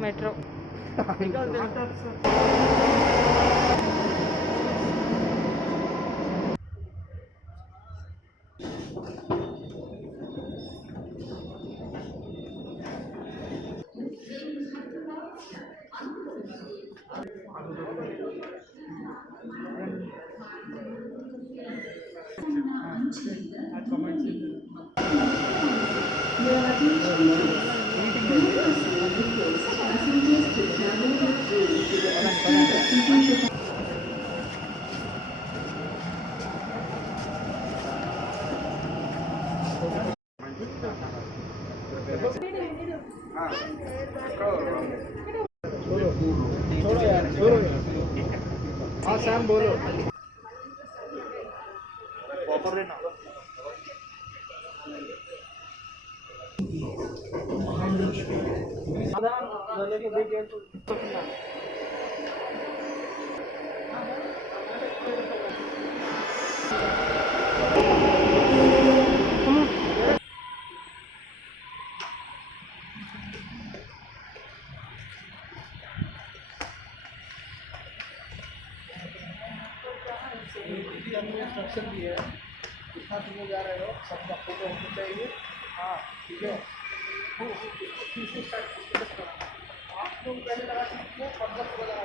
Metro हाँ Sam बोलो instruction भी है कितना तुम्हें जा रहे हो सब फोटो होनी चाहिए। हाँ ठीक है आप लोग पहले लगा सकते हो 15 को लगा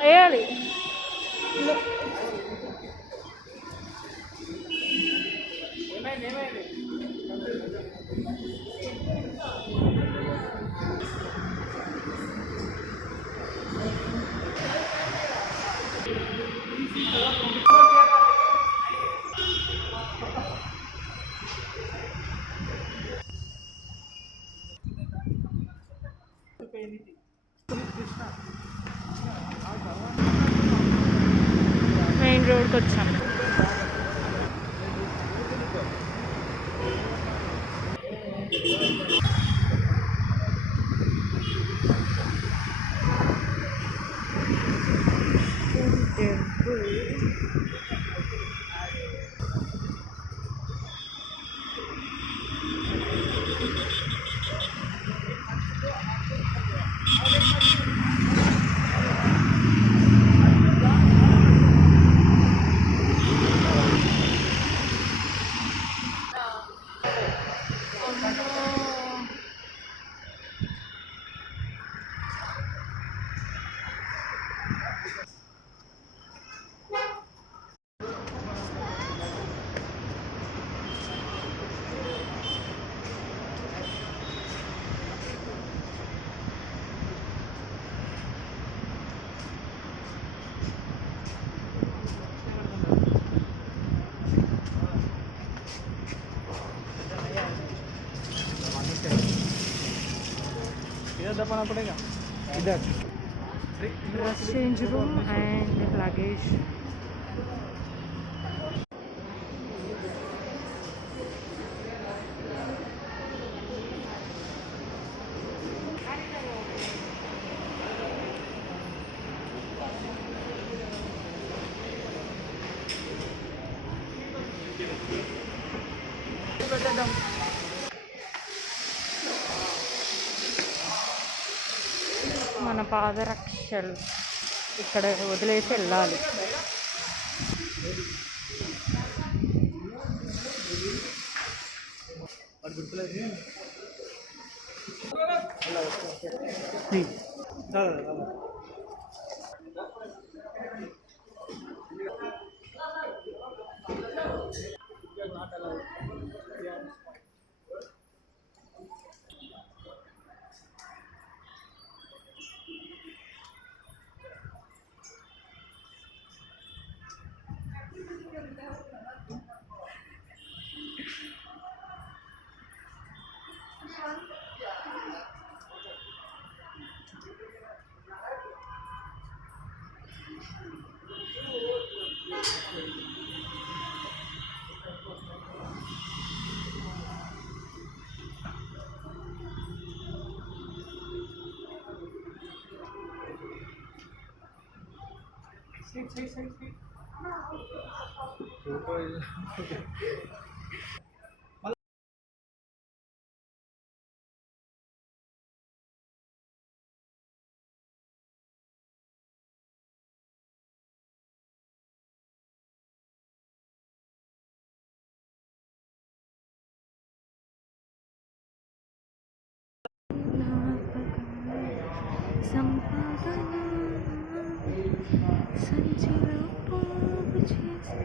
వేయాలి మెయిన్ రోడ్కి వచ్చాం. दबाना पड़ेगा इधर dress change room and luggage. మన పాదరక్షలు ఇక్కడ వదిలేసి వెళ్ళాలి. సంచిలో పోగు చేసి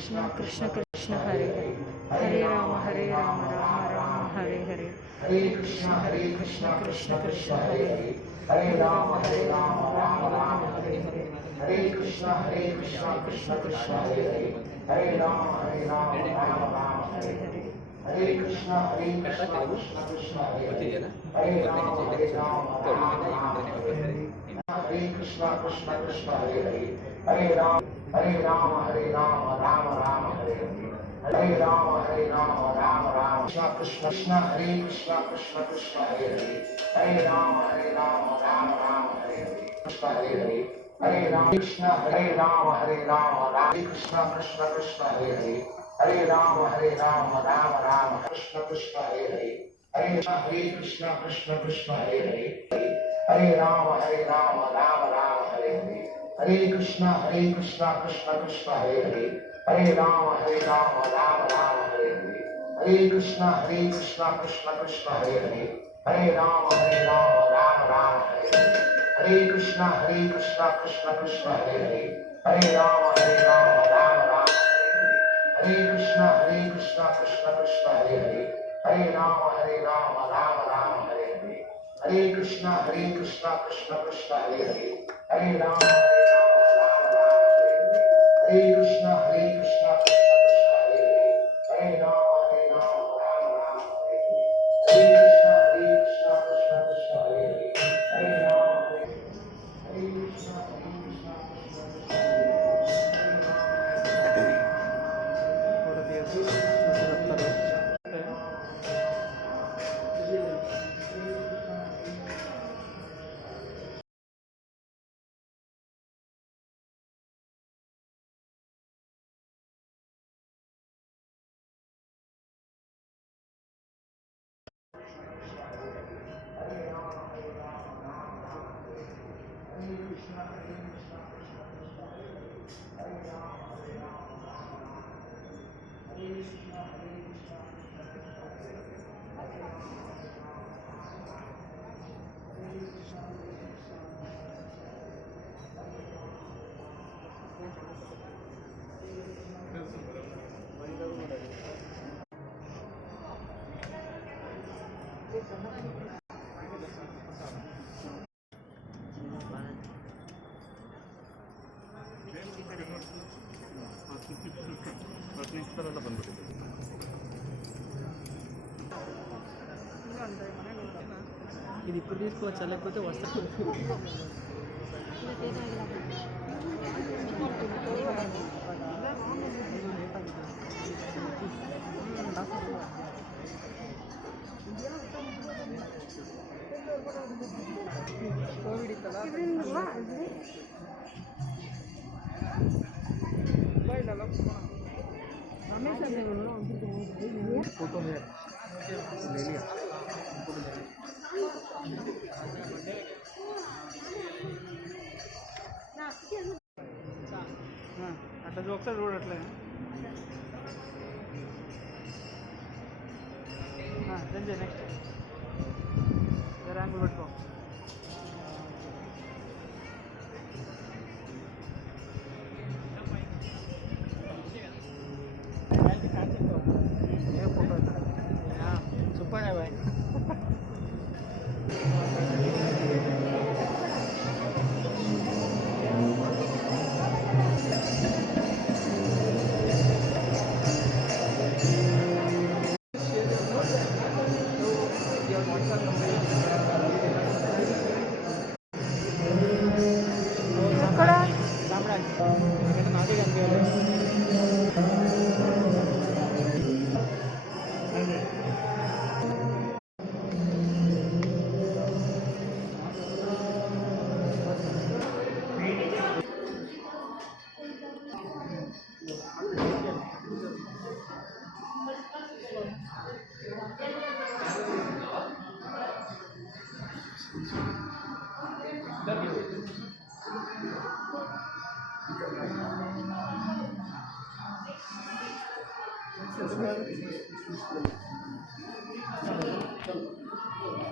कृष्ण कृष्ण कृष्ण हरे हरे हरे राम राम हरे हरे हरे कृष्ण कृष्ण कृष्ण हरे हरे राम राम राम हरे हरे हरे कृष्ण कृष्ण कृष्ण हरे हरे राम राम राम हरे हरे हरे कृष्ण कृष्ण हरे हरे राम हरे राम राम राम हरे हरे राम राम कृष्ण कृष्ण कृष्ण हरे हरे राम राम हरे कृष्ण हरे कृष्ण राम कृष्ण हरे राम राम कृष्ण कृष्ण हरे कृष्ण हरे राम राम हरे हरे कृष्ण कृष्ण कृष्ण हरे राम राम हरे हरे कृष्ण कृष्ण कृष्ण हरे राम राम हरे हरे कृष्ण कृष्ण कृष्ण हरे राम राम हरे कृष्ण कृष्ण कृष्ण हरे राम राम हरे हरे कृष्ण कृष्ण कृष्ण हरे राम राम हरे कृष्ण कृष्ण कृष्ण हरे राम राम हरे कृष्ण कृष्ण कृष्ण हरे राम हरे कृष्ण ఇది ఇప్పుడు తీసుకోవచ్చా లేకపోతే వస్తా ಕೋವಿಡ್ ಇತ್ತಲ್ಲ फोटो है ले लिया అట్లా ఒకసారి చూడట్లే నెక్స్ట్ ర్యాంకులు పెట్టుకో सुपर है भाई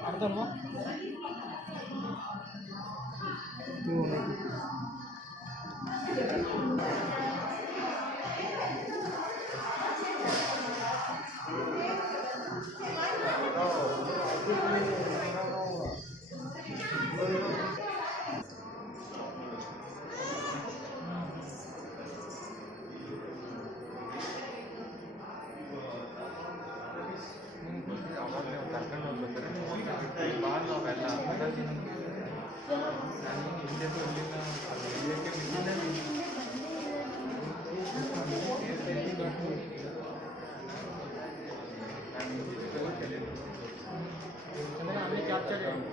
అర్థమా అన్ని క్యాప్చర్ చేయండి.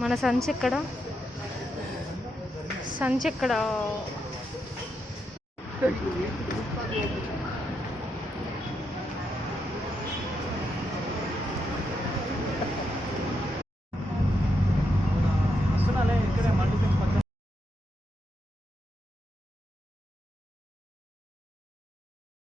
మన సంచి ఎక్కడ? సంచి ఎక్కడ?